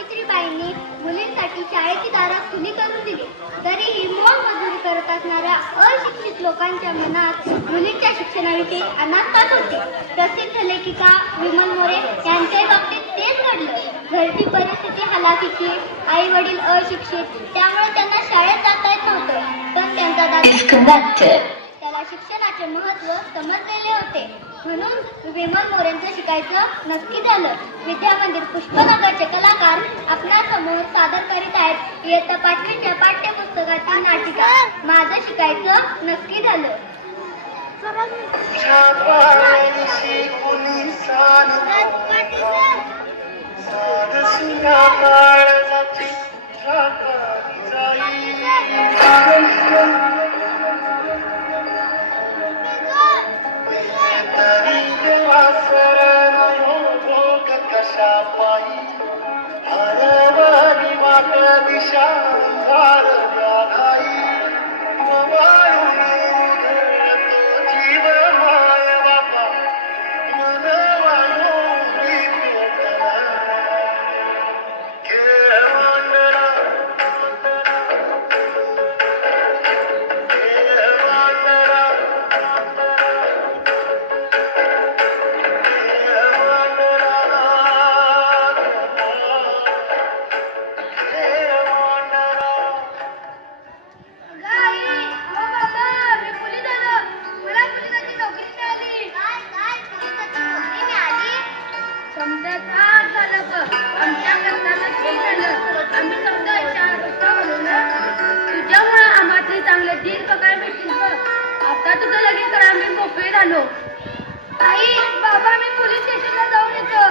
सावित्रीबाईंनी मुलींसाठी शाळेची दारं खुली करून दिली. तरीही मोलमजुरी करत असणाऱ्या अशिक्षित लोकांच्या मनात मुलींच्या शिक्षणाविषयी अनास्थाच होती. प्रसिद्ध लेखिका विमल मोरे यांच्याही बाबतीत तेच घडलं. घरची परिस्थिती हलाखीची आई वडील अशिक्षित त्यामुळे त्यांना शाळेत जाता येत नव्हतं. पण त्यांचा दादा. त्याला शिक्षणाचे महत्त्व समजलेले होते. म्हणून विमल मोरेंचं शिकायचं नक्की झालं. विद्यामंदिर पुष्पनगरचे कलाकार आपणासमोर सादर करीत आहेत. इयत्ता पाचवीच्या पाठ्यपुस्तकातील नाटिका. माझं शिकायचं नक्की झालं. दिशा झालो आई बाबा मी पोलीस स्टेशनला जाऊन येतो.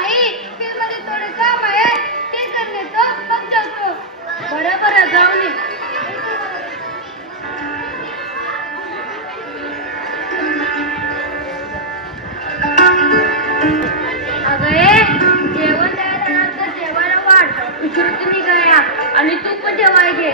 आई फिल्ममध्ये थोडं काम आहे ते करून येतो मग जातो. बरं बरं जाऊन ये. अगं ए जेवण तयार झालं तर जेवायला वाढ. उशीर तुम्ही गया आणि तू पण जेवाय घे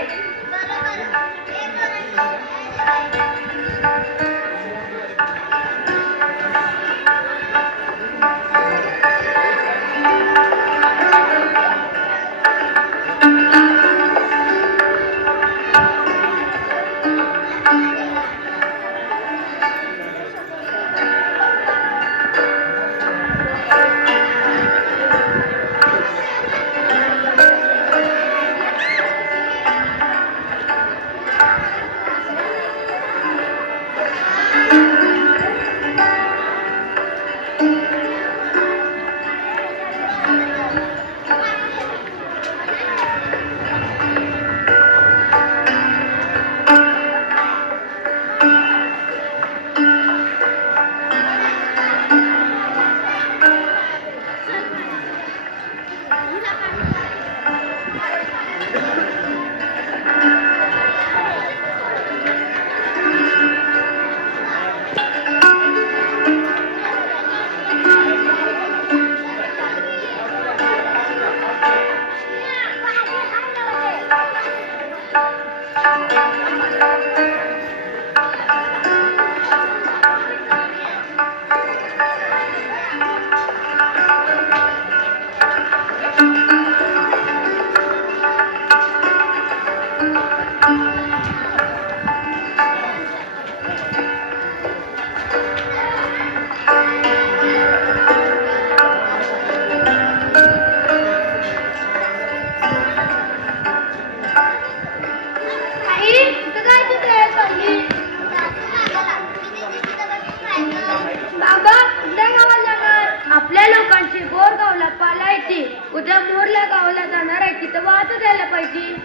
उद्या मोरल्या गावाला जाणार आहे तिथं वाहत द्यायला पाहिजे.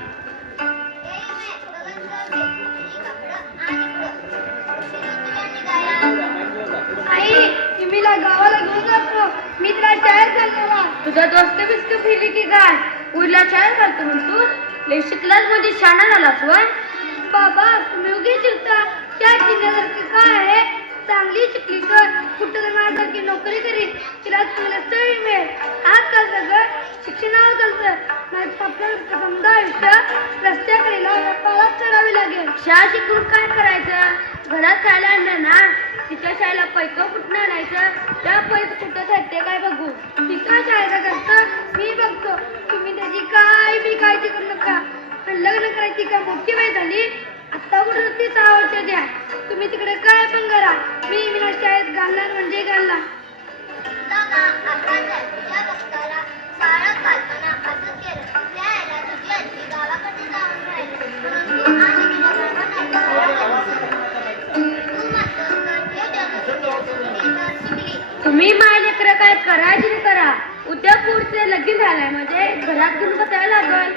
आई तुम्हीला गावाला घेऊन जातो मी तुला शाळेत घालतो तुझा दोस्त बिस्त फिरली की काय? उरला शाळेत घालतो म्हणतो लय शिकलाच म्हणजे शाणा झालास वय. बाबा तुम्ही उगी शिकता त्या जिल्ह्यासारखं काय आहे? चांगली शिकली तर कुठं माझ्यासारखी नोकरी करी तिला चांगलं स्थळी मिळेल. आजकाल सगळं शिक्षणावर चालतं माझ्या आपल्याला समजा आयुष्य रस्त्याकडे पाळत चढावी लागेल. शाळा शिकून काय करायचं? घरात खायला आणलं ना? तिच्या शाळेला पैकं कुठं आणायचं? त्या पैस कुठं साहित्य काय बघू? तिच्या शाळेचा खर्च मी बघतो. तुम्ही त्याची काय बी काळजी करू नका. लग्न करायची का मोठी वेळ झाली? आत्ता कुठं तीच आवडते द्या. तुम्ही तिकडे काय पण करा. मी मी शाळेत घालणार म्हणजे घालणार. तुम्ही माझ्या काय करायची करा. उद्या पुढचे लगीन झालाय. म्हणजे घरात घेऊन बसायला लागल.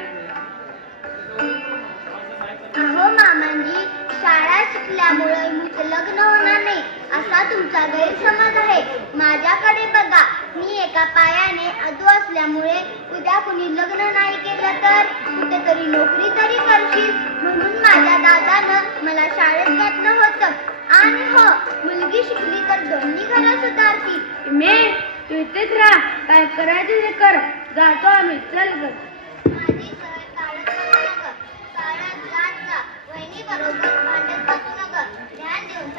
शिकल्यामुळे मूत लग्न होणार नाही असा तुमचा गैरसमज आहे. माझ्याकडे बघा मी एका पायाने अधू असल्यामुळे उद्या कुणी लग्न नाही केलं तर कुठेतरी नोकरी तरी करशील. म्हणून माझ्या दादानं मला शाळेत घातलं होतं. आणि हो मुलगी शिकली तर दोन्ही घरं सुधारतील. मी तू इथेच राहा काय करायचे ते कर. जातो आम्ही चल ग. माझी काढत जात जा. वहिनीबरोबर भांडत बसू नका. ध्यान देऊन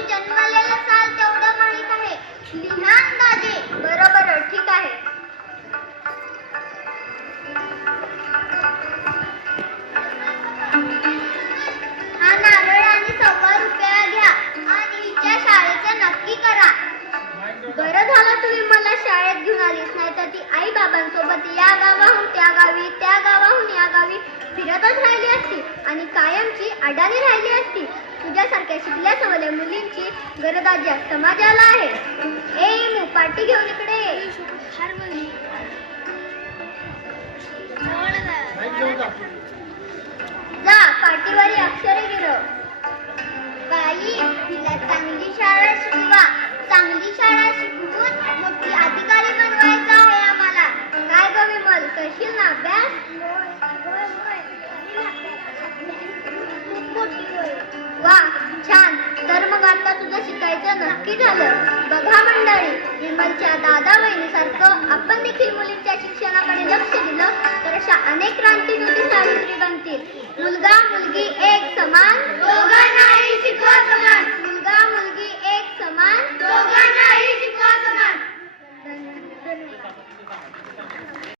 का जन्मलेलं साल तेवढं माहीत आहे. लिहा अंदाजे बरं बरं ठीक आहे. हा नारळ आणि सव्वा रुपया घ्या आणि हिच्या शाळेचं नक्की करा. बरं झालं तुम्ही मला शाळेत घेऊन आलीस नाही तर ती आई बाबांसोबत या गावाहून त्या गावी त्या गावाहून या गावी फिरतच राहिली असती आणि कायमची अडाणी राहिली असती शिकल्या सवल्या मुलींची गरज आज या समाजाला आहे. ए मू पार्टी घेऊन इकडे. जा पाठीवर अक्षरे गिरव बाई तिला चांगली शाळा शिकवा. चांगली शाळा शिकवून मग ती अधिकारी झालं बघा मंडळी निर्मलच्या दादा बहिणीसारखं आपण देखील मुलींच्या शिक्षणाकडे लक्ष दिलं तर अशा अनेक क्रांतिज्योती सावित्री बनतील. मुलगा मुलगी एक मुलगी एक समान